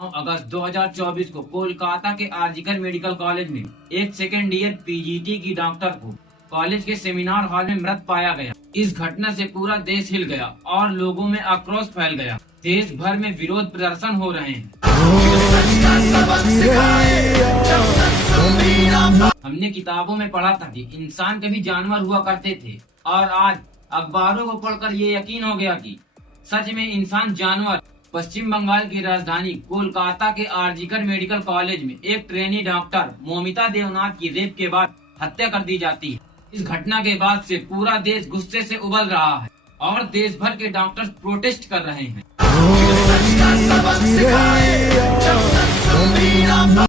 अगस्त 2024 को कोलकाता के RG Kar medical college में एक सेकेंड ईयर पीजीटी की डॉक्टर को कॉलेज के सेमिनार हॉल में मृत पाया गया। इस घटना से पूरा देश हिल गया और लोगों में आक्रोश फैल गया। देश भर में विरोध प्रदर्शन हो रहे हैं। हमने किताबों में पढ़ा था कि इंसान कभी जानवर हुआ करते थे और आज अखबारों को पढ़कर ये यकीन हो गया कि सच में इंसान जानवर। पश्चिम बंगाल की राजधानी कोलकाता के आरजीकर मेडिकल कॉलेज में एक ट्रेनी डॉक्टर मोमिता देवनाथ की रेप के बाद हत्या कर दी जाती है। इस घटना के बाद से पूरा देश गुस्से से उबल रहा है और देश भर के डॉक्टर्स प्रोटेस्ट कर रहे हैं।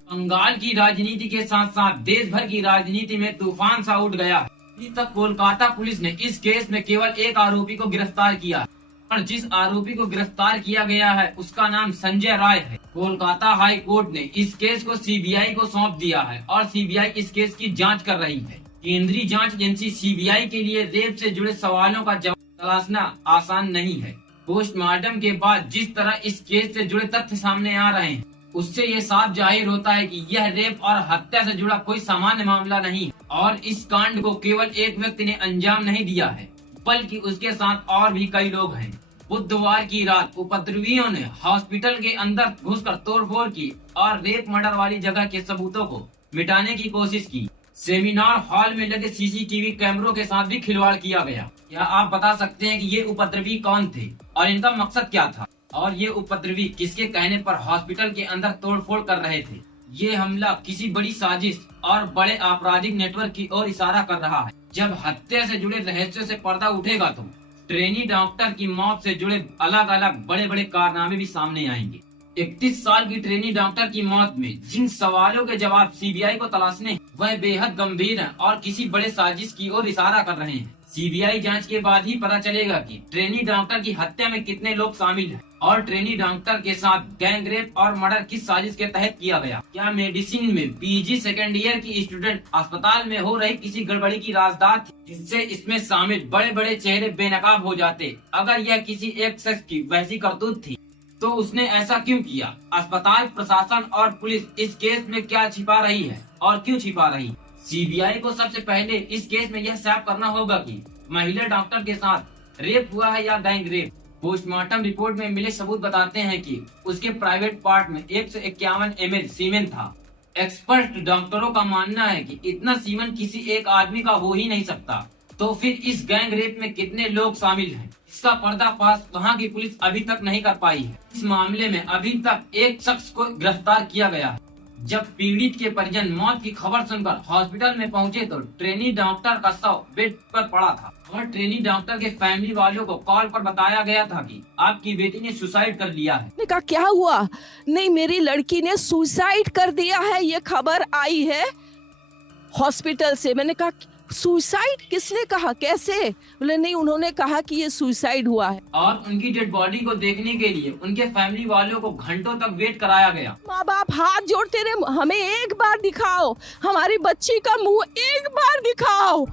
बंगाल की राजनीति के साथ साथ देश भर की राजनीति में तूफान सा उठ गया है। अभी तक कोलकाता पुलिस ने इस केस में केवल एक आरोपी को गिरफ्तार किया और जिस आरोपी को गिरफ्तार किया गया है उसका नाम संजय राय है। कोलकाता हाई कोर्ट ने इस केस को सीबीआई को सौंप दिया है और सीबीआई इस केस की जांच कर रही है। केंद्रीय जांच एजेंसी सीबीआई के लिए रेप से जुड़े सवालों का जवाब तलाशना आसान नहीं है। पोस्टमार्टम के बाद जिस तरह इस केस से जुड़े तथ्य सामने आ रहे हैं उससे ये साफ जाहिर होता है कि यह रेप और हत्या से जुड़ा कोई सामान्य मामला नहीं और इस कांड को केवल एक व्यक्ति ने अंजाम नहीं दिया है बल्कि उसके साथ और भी कई लोग हैं। बुधवार की रात उपद्रवियों ने हॉस्पिटल के अंदर घुसकर तोड़फोड़ की और रेप मर्डर वाली जगह के सबूतों को मिटाने की कोशिश की। सेमिनार हॉल में लगे सीसीटीवी कैमरों के साथ भी खिलवाड़ किया गया। क्या आप बता सकते हैं कि ये उपद्रवी कौन थे और इनका मकसद क्या था और ये उपद्रवी किसके कहने पर हॉस्पिटल के अंदर तोड़फोड़ कर रहे थे? ये हमला किसी बड़ी साजिश और बड़े आपराधिक नेटवर्क की ओर इशारा कर रहा है। जब हत्या से जुड़े रहस्यों से पर्दा उठेगा तो ट्रेनी डॉक्टर की मौत से जुड़े अलग अलग बड़े बड़े कारनामे भी सामने आएंगे। 31 साल की ट्रेनी डॉक्टर की मौत में जिन सवालों के जवाब सीबीआई को तलाशने वह बेहद गंभीर हैं और किसी बड़े साजिश की ओर इशारा कर रहे हैं। सीबीआई जांच के बाद ही पता चलेगा कि ट्रेनी डॉक्टर की हत्या में कितने लोग शामिल हैं और ट्रेनी डॉक्टर के साथ गैंग रेप और मर्डर किस साजिश के तहत किया गया। क्या मेडिसिन में पीजी सेकेंड ईयर की स्टूडेंट अस्पताल में हो रही किसी गड़बड़ी की राजदार थी जिससे इसमें शामिल बड़े बड़े चेहरे बेनकाब हो जाते? अगर यह किसी एक शख्स की वैसी करतूत थी तो उसने ऐसा क्यों किया? अस्पताल प्रशासन और पुलिस इस केस में क्या छिपा रही है और क्यों छिपा रही? सीबीआई को सबसे पहले इस केस में यह साफ करना होगा कि महिला डॉक्टर के साथ रेप हुआ है या गैंग रेप। पोस्टमार्टम रिपोर्ट में मिले सबूत बताते हैं कि उसके प्राइवेट पार्ट में 151 ml सीमेन था। एक्सपर्ट डॉक्टरों का मानना है कि इतना सीमेन किसी एक आदमी का हो ही नहीं सकता। तो फिर इस गैंग रेप में कितने लोग शामिल हैं? इसका पर्दाफाश वहाँ की पुलिस अभी तक नहीं कर पाई है। इस मामले में अभी तक एक शख्स को गिरफ्तार किया गया है। जब पीड़ित के परिजन मौत की खबर सुनकर हॉस्पिटल में पहुंचे तो ट्रेनी डॉक्टर का शव बेड पर पड़ा था और ट्रेनी डॉक्टर के फैमिली वालों को कॉल पर बताया गया था कि आपकी बेटी ने सुसाइड कर लिया है। मैंने कहा क्या हुआ? नहीं, मेरी लड़की ने सुसाइड कर दिया है, ये खबर आई है हॉस्पिटल से। मैंने कहा सुसाइड किसने कहा, कैसे? बोले नहीं, उन्होंने कहा कि ये सुसाइड हुआ है। और उनकी डेड बॉडी को देखने के लिए उनके फैमिली वालों को घंटों तक वेट कराया गया। माँ बाप हाथ जोड़ते रहे, हमें एक बार दिखाओ, हमारी बच्ची का मुंह एक बार दिखाओ।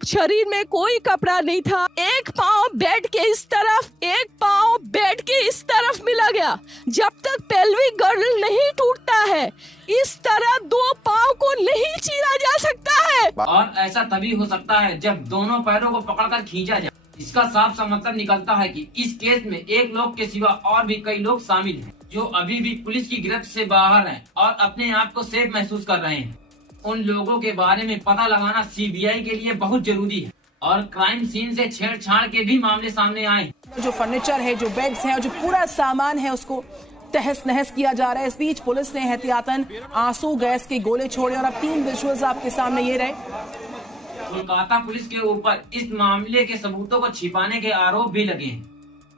शरीर में कोई कपड़ा नहीं था, एक पाँव बेड के इस तरफ, एक पाँव बेड के इस तरफ मिला गया। जब तक पेल्विक गर्ल नहीं टूटता है इस तरह दो पाँव को नहीं चीरा जा सकता है। और ऐसा तभी हो सकता है जब दोनों पैरों को पकड़कर खींचा जाए। इसका साफ सा मतलब निकलता है कि इस केस में एक लोग के सिवा और भी कई लोग शामिल हैं जो अभी भी पुलिस की गिरफ्त से बाहर हैं और अपने आप को सेफ महसूस कर रहे हैं। उन लोगों के बारे में पता लगाना सीबीआई के लिए बहुत जरूरी है और क्राइम सीन से छेड़छाड़ के भी मामले सामने आए। जो फर्नीचर है, जो बेड्स हैं और जो पूरा सामान है उसको तहस नहस किया जा रहा है। इस बीच पुलिस ने एहतियातन आंसू गैस के गोले छोड़े और अब 3 विजुअल्स आपके सामने ये रहे। कोलकाता पुलिस के ऊपर इस मामले के सबूतों को छिपाने के आरोप भी लगे हैं।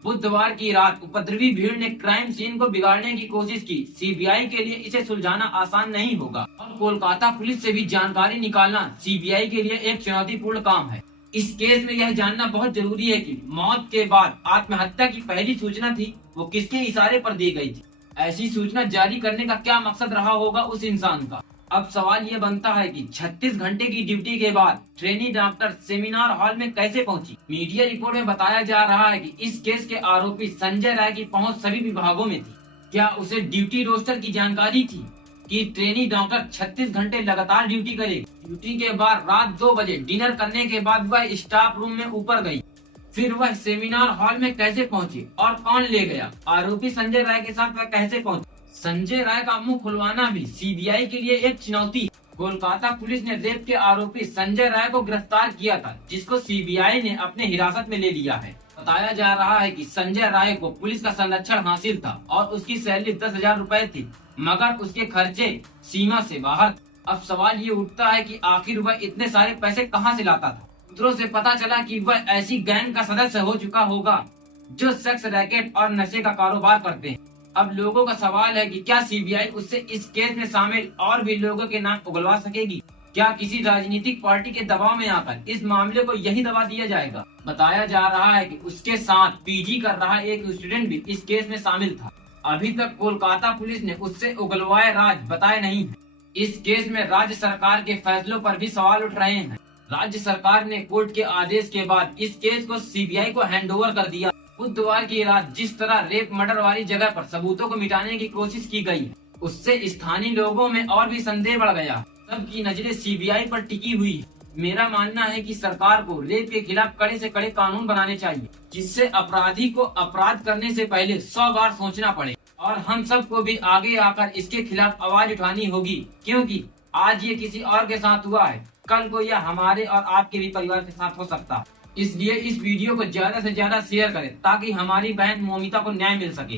बुधवार की रात उपद्रवी भीड़ ने क्राइम सीन को बिगाड़ने की कोशिश की। सीबीआई के लिए इसे सुलझाना आसान नहीं होगा और कोलकाता पुलिस से भी जानकारी निकालना सीबीआई के लिए एक चुनौतीपूर्ण काम है। इस केस में यह जानना बहुत जरूरी है कि मौत के बाद आत्महत्या की पहली सूचना थी वो किसके इशारे पर दी गई थी। ऐसी सूचना जारी करने का क्या मकसद रहा होगा उस इंसान का। अब सवाल ये बनता है कि 36 घंटे की ड्यूटी के बाद ट्रेनी डॉक्टर सेमिनार हॉल में कैसे पहुंची। मीडिया रिपोर्ट में बताया जा रहा है कि इस केस के आरोपी संजय राय की पहुंच सभी विभागों में थी। क्या उसे ड्यूटी रोस्टर की जानकारी थी कि ट्रेनी डॉक्टर 36 घंटे लगातार ड्यूटी करेगी? ड्यूटी के बाद रात 2 बजे डिनर करने के बाद वह स्टाफ रूम में ऊपर गई। फिर वह सेमिनार हॉल में कैसे पहुंची और कौन ले गया? आरोपी संजय राय के साथ वह कैसे पहुंची? संजय राय का मुंह खुलवाना भी सीबीआई के लिए एक चुनौती। कोलकाता पुलिस ने रेप के आरोपी संजय राय को गिरफ्तार किया था, जिसको सीबीआई ने अपने हिरासत में ले लिया है। बताया जा रहा है कि संजय राय को पुलिस का संरक्षण हासिल था और उसकी सैलरी 10,000 रूपए थी, मगर उसके खर्चे सीमा से बाहर। अब सवाल ये उठता है कि आखिर वह इतने सारे पैसे कहां से लाता था? सूत्रों से पता चला कि वह ऐसी गैंग का सदस्य हो चुका होगा जो सेक्स रैकेट और नशे का कारोबार करते हैं। अब लोगों का सवाल है कि क्या सीबीआई उससे इस केस में शामिल और भी लोगों के नाम उगलवा सकेगी? क्या किसी राजनीतिक पार्टी के दबाव में आकर इस मामले को यही दबा दिया जाएगा? बताया जा रहा है कि उसके साथ पीजी कर रहा एक स्टूडेंट भी इस केस में शामिल था। अभी तक कोलकाता पुलिस ने उससे उगलवाए राज बताए नहीं है। इस केस में राज्य सरकार के फैसलों पर भी सवाल उठ रहे हैं। राज्य सरकार ने कोर्ट के आदेश के बाद इस केस को सीबीआई को हैंडओवर कर दिया। बुधवार की रात जिस तरह रेप मर्डर वाली जगह पर सबूतों को मिटाने की कोशिश की गई, उससे स्थानीय लोगों में और भी संदेह बढ़ गया। सबकी नजरें सीबीआई पर टिकी हुई है। मेरा मानना है कि सरकार को रेप के खिलाफ कड़े से कड़े कानून बनाने चाहिए, जिससे अपराधी को अपराध करने से पहले 100 बार सोचना पड़े। और हम सबको भी आगे आकर इसके खिलाफ आवाज उठानी होगी, क्योंकि आज ये किसी और के साथ हुआ है, कल को यह हमारे और आपके भी परिवार के साथ हो सकता है। इसलिए इस वीडियो को ज्यादा से ज्यादा शेयर करें ताकि हमारी बहन मोमिता को न्याय मिल सके।